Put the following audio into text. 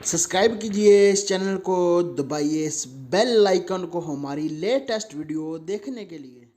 Subscribe कीजिए इस channel को, दबाइए इस बेल आइकन को हमारी लेटेस्ट वीडियो देखने के लिए।